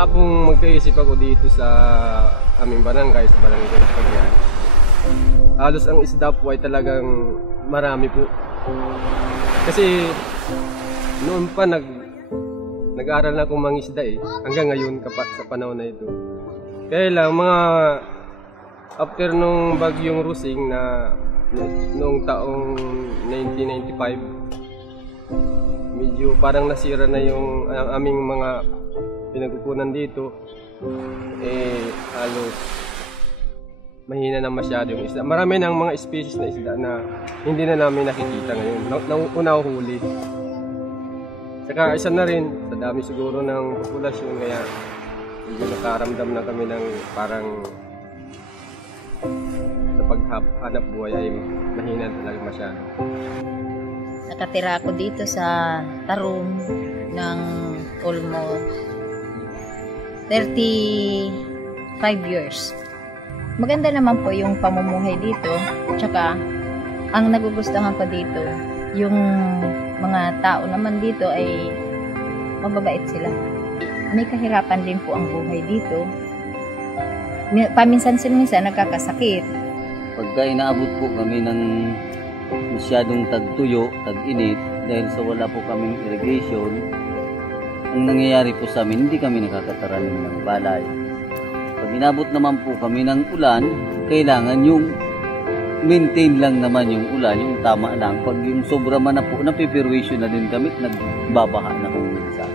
simula pong magkaisip ako dito sa aming barangay, sa barangay Pagyan, halos ang isda po ay talagang marami po. Kasi noon pa nag-aaral na akong mangisda hanggang ngayon sa panahon na ito. Kaya lang after nung bagyong Rusing na noong taong 1995, medyo parang nasira na yung aming mga pinagkukunan dito. Halos mahina na masyado yung isda. Marami ng mga species na isda na hindi na namin nakikita ngayon. Nahuhuli. Saka isa na rin, sa dami siguro ng populasyon, kaya hindi nakaramdam na kami ng parang sa paghanap buhay ay mahina talaga masyado. Nakatira ako dito sa Tarum ng almost 35 years. Maganda naman po yung pamumuhay dito. Tsaka, ang nagugustuhan ko dito, yung mga tao naman dito ay mababait sila. May kahirapan din po ang buhay dito. Paminsan-minsan nagkakasakit. Pagka inaabot po kami ng masyadong tagtuyo, tag-init, dahil sa wala po kaming irrigation, ang nangyayari po sa amin, hindi kami nakakataranim ng balay. Pag inabot naman po kami ng ulan, kailangan yung maintain lang naman yung ulan, yung tama lang. Pag yung sobra man na po, napipirwisyo na din kami, nagbabaha na po minsan.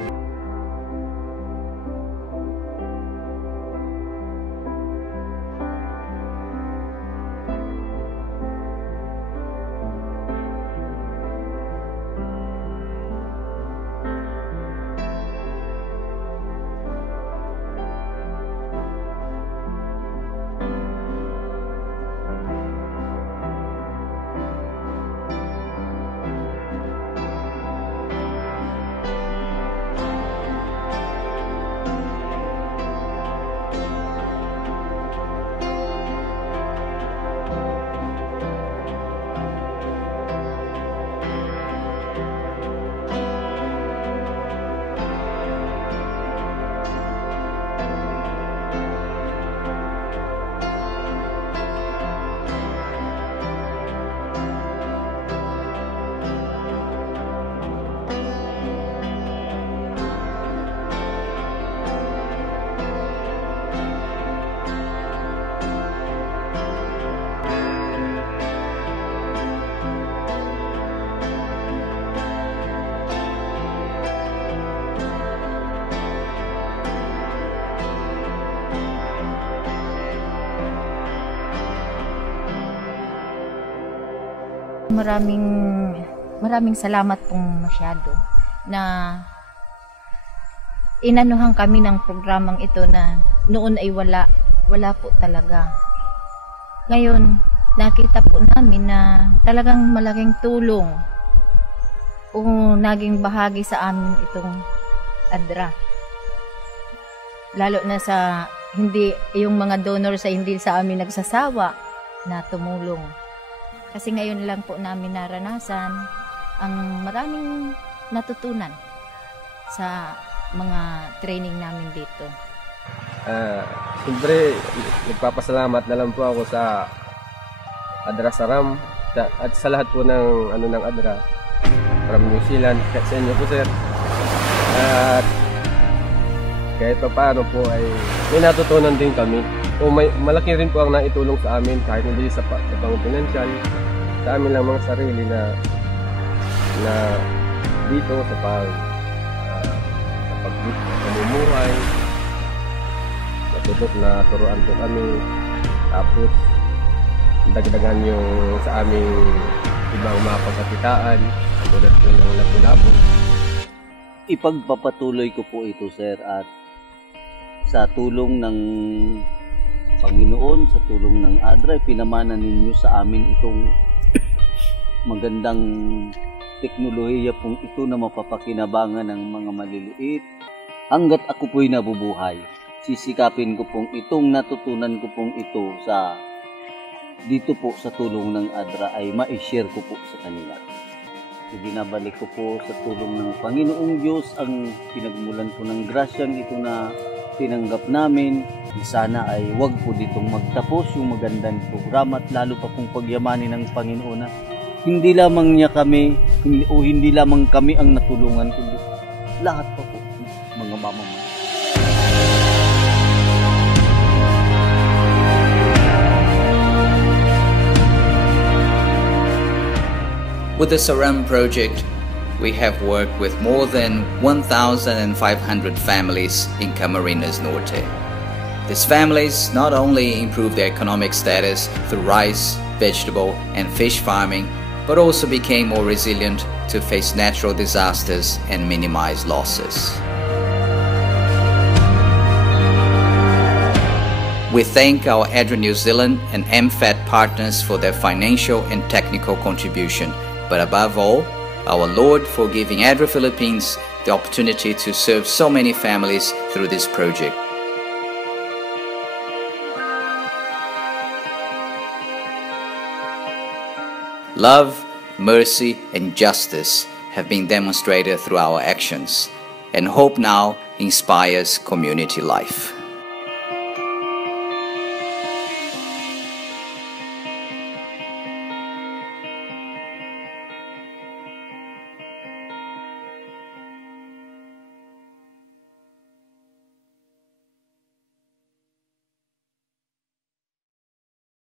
Maraming salamat pong masyado na inanuhan kami ng programang ito na noon ay wala po talaga. Ngayon, nakita po namin na talagang malaking tulong o naging bahagi sa amin itong ADRA. Lalo na sa yung mga donor sa hindi sa amin nagsasawa na tumulong. Kasi ngayon lang po namin naranasan ang maraming natutunan sa mga training namin dito. Siyempre, nagpapasalamat na lang po ako sa ADRA Saram at sa lahat po ng ADRA from New Zealand, sa inyo po sir. At kahit pa paano po ay may natutunan din kami. Malaki rin po ang naitulong sa amin kahit hindi sa pang-financial, sa amin lang mga sarili na dito sa pamumuhay. Na turuan po kami, tapos dagdagan yung sa aming ibang mga pagkakitaan tulad po ng lapu-lapu. Ipagpapatuloy ko po ito sir, at sa tulong ng Panginoon, sa tulong ng ADRA, pinamana ninyo sa amin itong magandang teknolohiya pong ito na mapapakinabangan ng mga maliliit. Hanggat ako po'y nabubuhay, sisikapin ko pong itong natutunan ko pong ito dito po sa tulong ng ADRA ay ma-share ko po sa kanila. Ibinabalik ko po sa tulong ng Panginoong Diyos ang pinagmulan po ng grasyang ito na tinanggap namin. Sana ay wag po ditong magtapos yung magandang programa at lalo pa pong pagyamanin ng Panginoon na hindi lamang niya kami hindi lamang kami ang natulungan kundi lahat pa po mga mamamayan. With the Saram project, we have worked with more than 1,500 families in Camarines Norte. These families not only improve their economic status through rice, vegetable, and fish farming, but also became more resilient to face natural disasters and minimize losses. We thank our ADRA New Zealand and MFAT partners for their financial and technical contribution, but above all, our Lord for giving ADRA Philippines the opportunity to serve so many families through this project. Love, mercy, and justice have been demonstrated through our actions, and hope now inspires community life.